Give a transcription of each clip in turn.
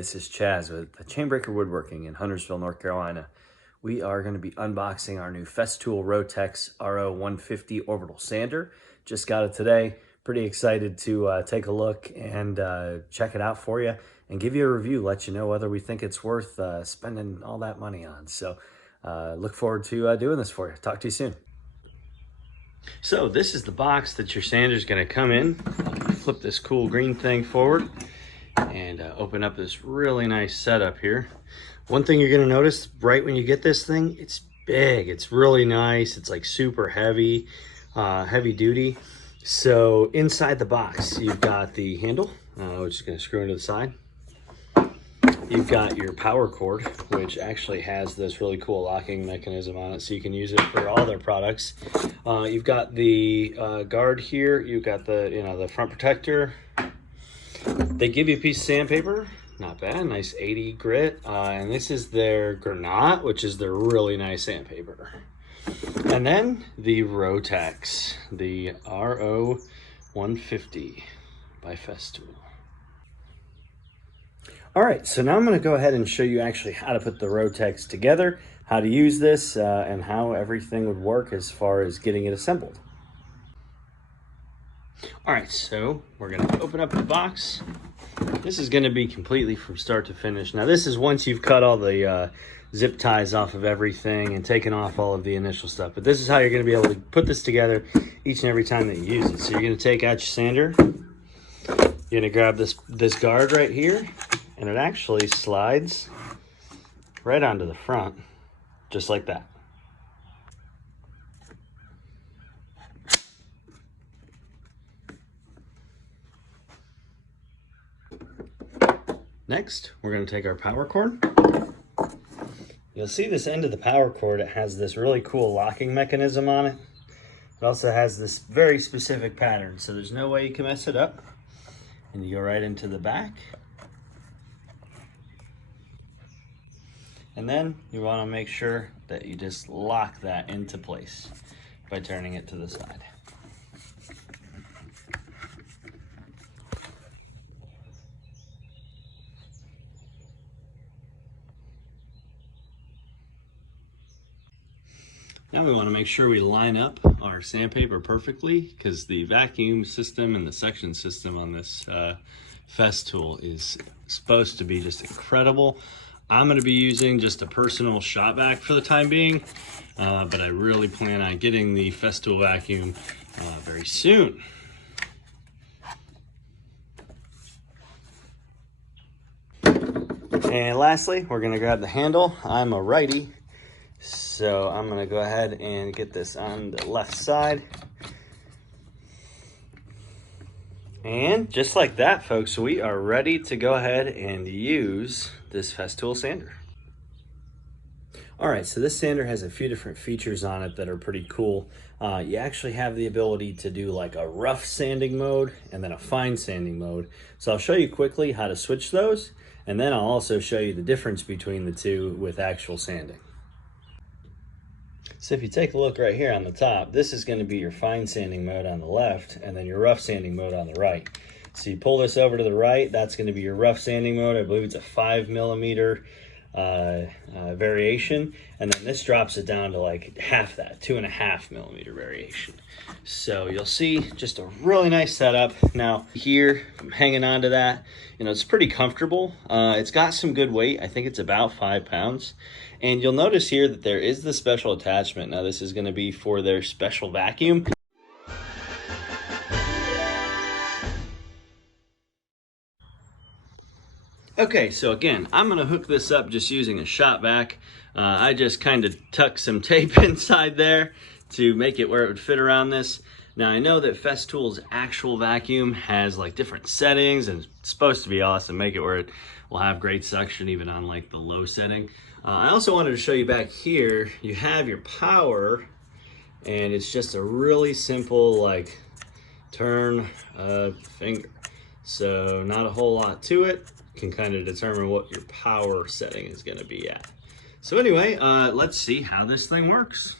this is Chaz with Chainbreaker Woodworking in Huntersville, North Carolina. We are going to be unboxing our new Festool Rotex RO150 Orbital Sander. Just got it today. Pretty excited to take a look and check it out for you and give you a review, let you know whether we think it's worth spending all that money on. So look forward to doing this for you. Talk to you soon. So this is the box that your sander is going to come in. Flip this cool green thing forward and open up this really nice setup here. One thing you're going to notice right when you get this thing, it's big. It's really nice. It's like super heavy, heavy duty. So inside the box, you've got the handle, which is going to screw into the side. You've got your power cord, which actually has this really cool locking mechanism on it, so you can use it for all their products. You've got the guard here. You've got the the front protector. They give you a piece of sandpaper, not bad, nice 80 grit. And this is their granite, which is their really nice sandpaper. And then the Rotex, the RO150 by Festool. All right, so now I'm going to go ahead and show you actually how to put the Rotex together, how to use this, and how everything would work as far as getting it assembled. All right, so we're going to open up the box. This is going to be completely from start to finish. Now this is once you've cut all the zip ties off of everything and taken off all of the initial stuff. But this is how you're going to be able to put this together each and every time that you use it. So you're going to take out your sander. You're going to grab this guard right here. And it actually slides right onto the front, just like that. Next, we're going to take our power cord. You'll see this end of the power cord, it has this really cool locking mechanism on it. It also has this very specific pattern, so there's no way you can mess it up. And you go right into the back. And then you want to make sure that you just lock that into place by turning it to the side. Now we want to make sure we line up our sandpaper perfectly, because the vacuum system and the suction system on this Festool is supposed to be just incredible. I'm going to be using just a personal shop vac for the time being, but I really plan on getting the Festool vacuum very soon. And lastly, we're going to grab the handle. I'm a righty, so I'm going to go ahead and get this on the left side. And just like that, folks, we are ready to go ahead and use this Festool sander. All right, so this sander has a few different features on it that are pretty cool. You actually have the ability to do like a rough sanding mode and then a fine sanding mode. So I'll show you quickly how to switch those, and then I'll also show you the difference between the two with actual sanding. So if you take a look right here on the top, this is going to be your fine sanding mode on the left, and then your rough sanding mode on the right. So you pull this over to the right, that's going to be your rough sanding mode. I believe it's a 5mm variation, and then this drops it down to like half that, 2.5mm variation. So you'll see just a really nice setup. Now here, I'm hanging on to that, it's pretty comfortable. It's got some good weight. I think it's about 5 pounds. And you'll notice here that there is the special attachment. Now this is going to be for their special vacuum. Okay, so again, I'm going to hook this up just using a shop vac. I just kind of tuck some tape inside there to make it where it would fit around this. Now I know that Festool's actual vacuum has like different settings and it's supposed to be awesome, make it where it will have great suction even on like the low setting. I also wanted to show you back here, you have your power, and it's just a really simple like turn a finger. So not a whole lot to it. You can kind of determine what your power setting is going to be at. So anyway, let's see how this thing works.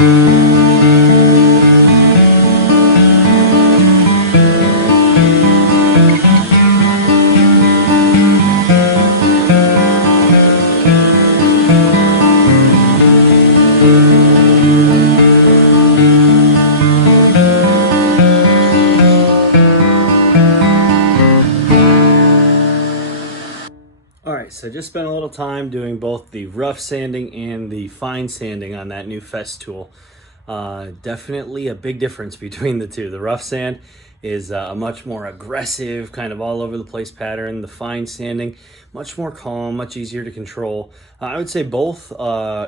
All right, so just spent a little time doing both the rough sanding and the fine sanding on that new Festool. Definitely a big difference between the two. The rough sand is a much more aggressive, kind of all over the place pattern. The fine sanding, much more calm, much easier to control. I would say both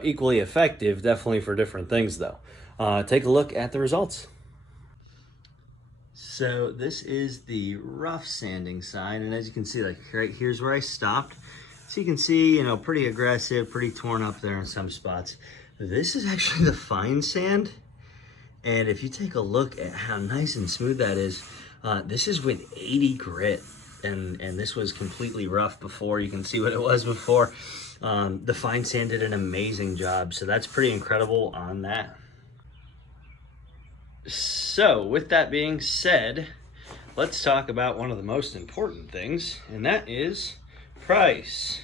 equally effective, definitely for different things though. Take a look at the results. So this is the rough sanding side, and as you can see, like right here's where I stopped. So you can see, you know, pretty aggressive, pretty torn up there in some spots. This is actually the fine sand, and if you take a look at how nice and smooth that is, this is with 80 grit, and this was completely rough before. You can see what it was before. The fine sand did an amazing job, so that's pretty incredible on that. So with that being said, let's talk about one of the most important things, and that is price.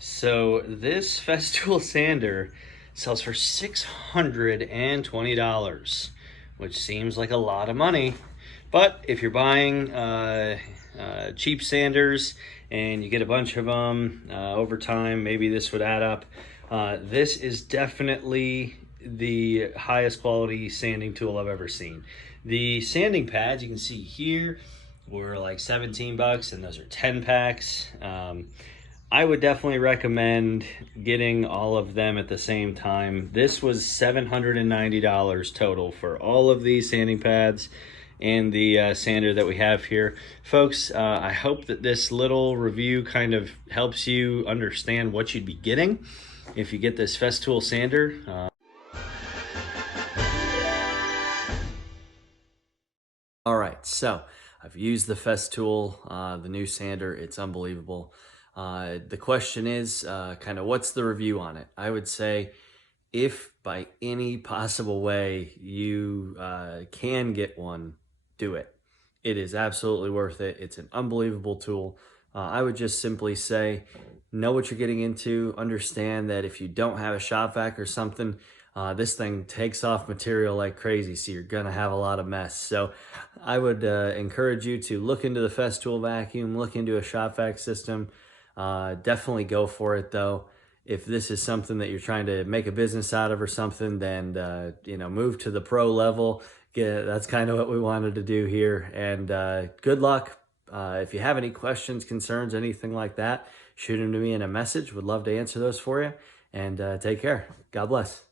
So this Festool sander sells for $620, which seems like a lot of money. But if you're buying cheap sanders and you get a bunch of them over time, maybe this would add up. This is definitely the highest quality sanding tool I've ever seen. The sanding pads you can see here were like 17 bucks, and those are 10 packs. I would definitely recommend getting all of them at the same time. This was $790 total for all of these sanding pads and the sander that we have here. Folks, I hope that this little review kind of helps you understand what you'd be getting if you get this Festool sander. All right, so I've used the Festool, the new sander. It's unbelievable. The question is kind of what's the review on it? I would say if by any possible way you can get one, do it. It is absolutely worth it. It's an unbelievable tool. I would just simply say, know what you're getting into. Understand that if you don't have a shop vac or something, this thing takes off material like crazy, so you're gonna have a lot of mess. So I would encourage you to look into the Festool vacuum, look into a shop vac system. Definitely go for it though. If this is something that you're trying to make a business out of or something, then you know, move to the pro level. That's kind of what we wanted to do here. And good luck. If you have any questions, concerns, anything like that, shoot them to me in a message. Would love to answer those for you. And take care. God bless.